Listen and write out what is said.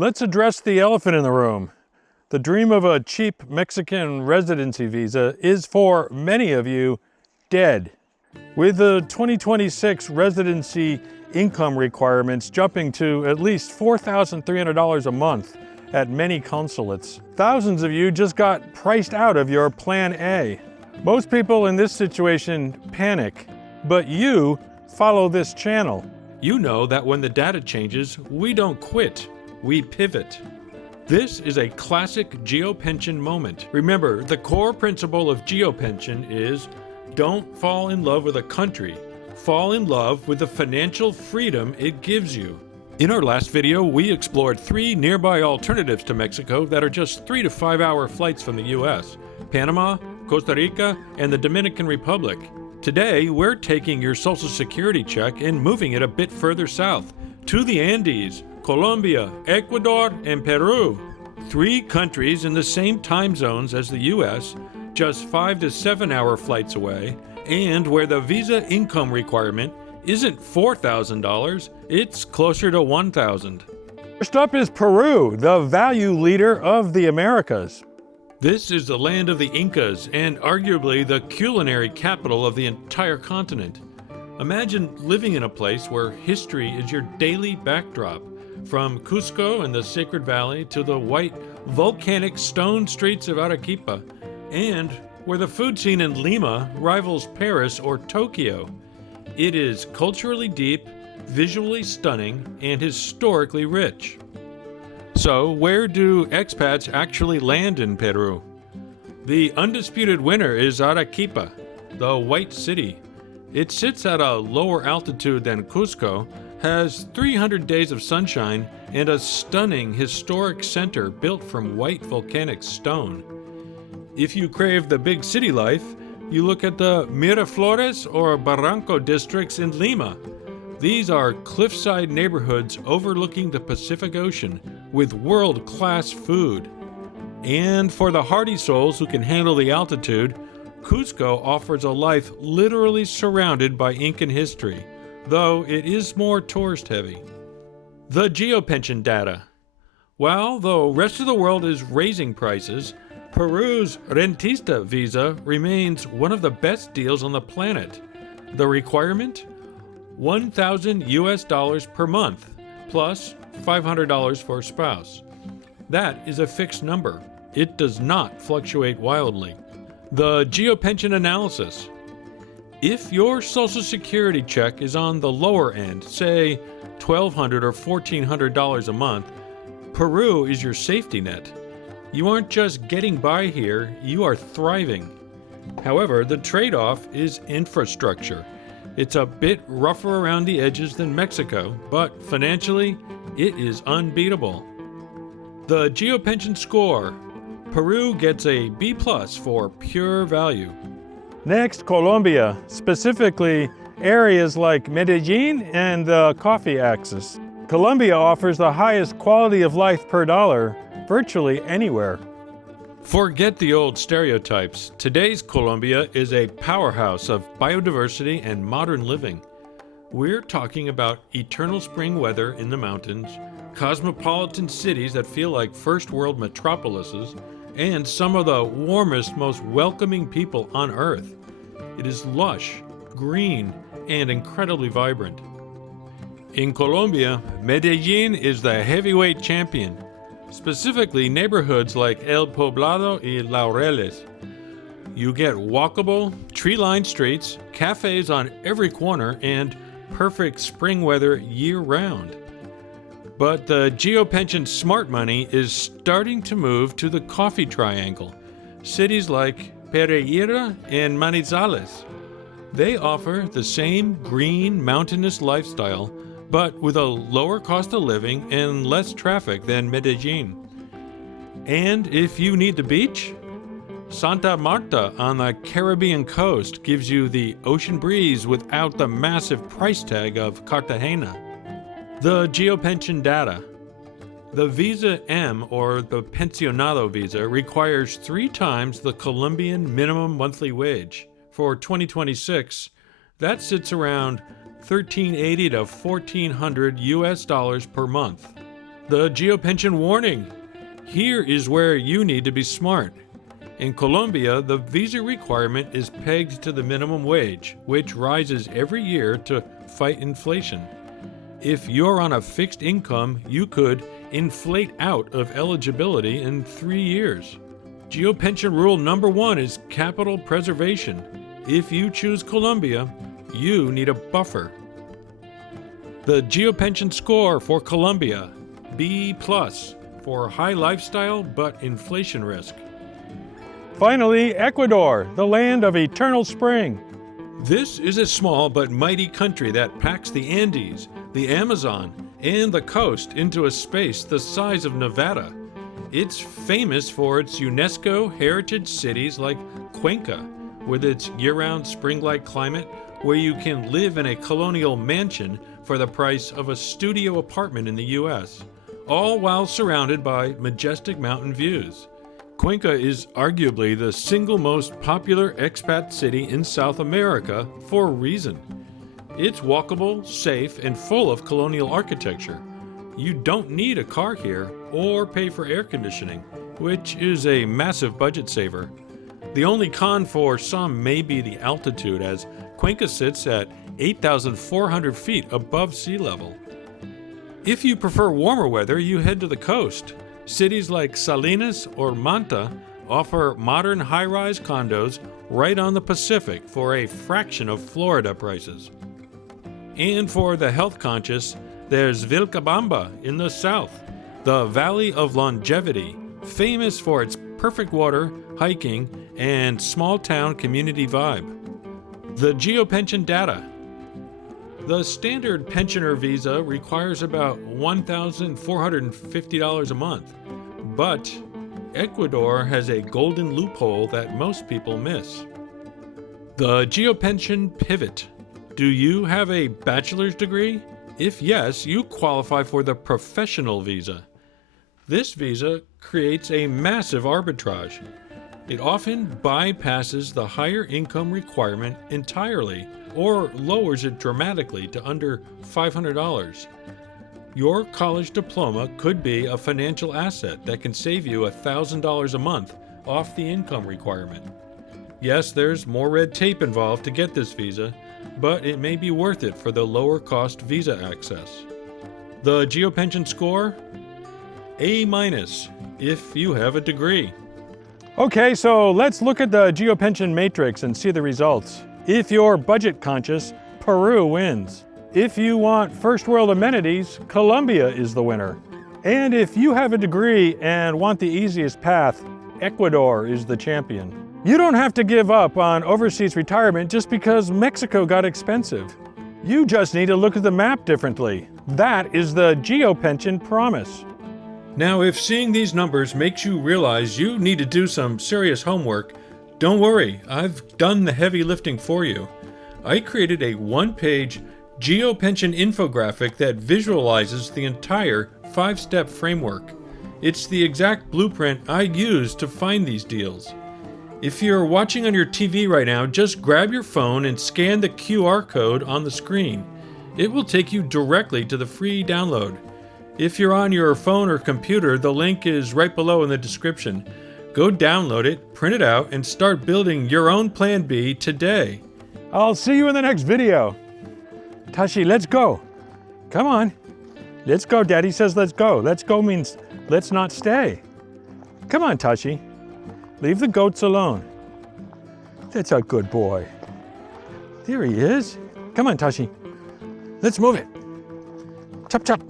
Let's address the elephant in the room. The dream of a cheap Mexican residency visa is, for many of you, dead. With the 2026 residency income requirements jumping to at least $4,300 a month at many consulates, thousands of you just got priced out of your Plan A. Most people in this situation panic, but you follow this channel. You know that when the data changes, we don't quit, we pivot. This is a classic GeoPension moment. Remember, the core principle of GeoPension is don't fall in love with a country, fall in love with the financial freedom it gives you. In our last video, we explored 3 nearby alternatives to Mexico that are just 3 to 5 hour flights from the US: Panama, Costa Rica, and the Dominican Republic. Today, we're taking your Social Security check and moving it a bit further south to the Andes, Colombia, Ecuador, and Peru. 3 countries in the same time zones as the US, just 5 to 7 hour flights away, and where the visa income requirement isn't $4,000, it's closer to $1,000. First up is Peru, the value leader of the Americas. This is the land of the Incas and arguably the culinary capital of the entire continent. Imagine living in a place where history is your daily backdrop, from Cusco and the Sacred Valley to the white volcanic stone streets of Arequipa, and where the food scene in Lima rivals Paris or Tokyo. It is culturally deep, visually stunning, and historically rich. So, where do expats actually land in Peru? The undisputed winner is Arequipa, the White City. It sits at a lower altitude than Cusco, has 300 days of sunshine, and a stunning historic center built from white volcanic stone. If you crave the big city life, you look at the Miraflores or Barranco districts in Lima. These are cliffside neighborhoods overlooking the Pacific Ocean with world-class food. And for the hardy souls who can handle the altitude, Cusco offers a life literally surrounded by Incan history, though it is more tourist-heavy. The GeoPension data. While the rest of the world is raising prices, Peru's rentista visa remains one of the best deals on the planet. The requirement? $1,000 per month, plus $500 for a spouse. That is a fixed number. It does not fluctuate wildly. The GeoPension analysis. If your Social Security check is on the lower end, say $1,200 or $1,400 a month, Peru is your safety net. You aren't just getting by here, you are thriving. However, the trade-off is infrastructure. It's a bit rougher around the edges than Mexico, but financially, it is unbeatable. The GeoPension score. Peru gets a B+ for pure value. Next, Colombia, specifically areas like Medellín and the coffee axis. Colombia offers the highest quality of life per dollar virtually anywhere. Forget the old stereotypes. Today's Colombia is a powerhouse of biodiversity and modern living. We're talking about eternal spring weather in the mountains, cosmopolitan cities that feel like first world metropolises, and some of the warmest, most welcoming people on earth. It is lush, green, and incredibly vibrant. In Colombia, Medellín is the heavyweight champion. Specifically neighborhoods like El Poblado y Laureles. You get walkable, tree-lined streets, cafes on every corner, and perfect spring weather year-round. But the GeoPension smart money is starting to move to the coffee triangle. Cities like Pereira and Manizales. They offer the same green, mountainous lifestyle, but with a lower cost of living and less traffic than Medellín. And if you need the beach, Santa Marta on the Caribbean coast gives you the ocean breeze without the massive price tag of Cartagena. The GeoPension data. The Visa M, or the Pensionado visa, requires 3 times the Colombian minimum monthly wage. For 2026, that sits around $1,380 to $1,400 per month. The GeoPension warning. Here is where you need to be smart. In Colombia, the visa requirement is pegged to the minimum wage, which rises every year to fight inflation. If you're on a fixed income, you could inflate out of eligibility in 3 years. GeoPension rule number 1 is capital preservation. If you choose Colombia, you need a buffer. The GeoPension score for Colombia, B+, for high lifestyle but inflation risk. Finally, Ecuador, the land of eternal spring. This is a small but mighty country that packs the Andes, the Amazon, and the coast into a space the size of Nevada. It's famous for its UNESCO heritage cities like Cuenca, with its year-round spring-like climate where you can live in a colonial mansion for the price of a studio apartment in the US, all while surrounded by majestic mountain views. Cuenca is arguably the single most popular expat city in South America for a reason. It's walkable, safe, and full of colonial architecture. You don't need a car here or pay for air conditioning, which is a massive budget saver. The only con for some may be the altitude, as Cuenca sits at 8,400 feet above sea level. If you prefer warmer weather, you head to the coast. Cities like Salinas or Manta offer modern high-rise condos right on the Pacific for a fraction of Florida prices. And for the health-conscious, there's Vilcabamba in the south, the Valley of Longevity, famous for its perfect water, hiking, and small-town community vibe. The GeoPension data. The standard pensioner visa requires about $1,450 a month, but Ecuador has a golden loophole that most people miss. The GeoPension pivot. Do you have a bachelor's degree? If yes, you qualify for the professional visa. This visa creates a massive arbitrage. It often bypasses the higher income requirement entirely or lowers it dramatically to under $500. Your college diploma could be a financial asset that can save you $1,000 a month off the income requirement. Yes, there's more red tape involved to get this visa, but it may be worth it for the lower cost visa access. The GeoPension score? A- if you have a degree. Okay, so let's look at the GeoPension matrix and see the results. If you're budget conscious, Peru wins. If you want first world amenities, Colombia is the winner. And if you have a degree and want the easiest path, Ecuador is the champion. You don't have to give up on overseas retirement just because Mexico got expensive. You just need to look at the map differently. That is the GeoPension promise. Now, if seeing these numbers makes you realize you need to do some serious homework, don't worry, I've done the heavy lifting for you. I created a one-page GeoPension infographic that visualizes the entire 5-step framework. It's the exact blueprint I used to find these deals. If you're watching on your TV right now, just grab your phone and scan the QR code on the screen. It will take you directly to the free download. If you're on your phone or computer, the link is right below in the description. Go download it, print it out, and start building your own Plan B today. I'll see you in the next video. Tashi, let's go. Come on. Let's go. Daddy says let's go. Let's go means let's not stay. Come on, Tashi. Leave the goats alone. That's a good boy. There he is. Come on, Tashi. Let's move it. Chop, chop.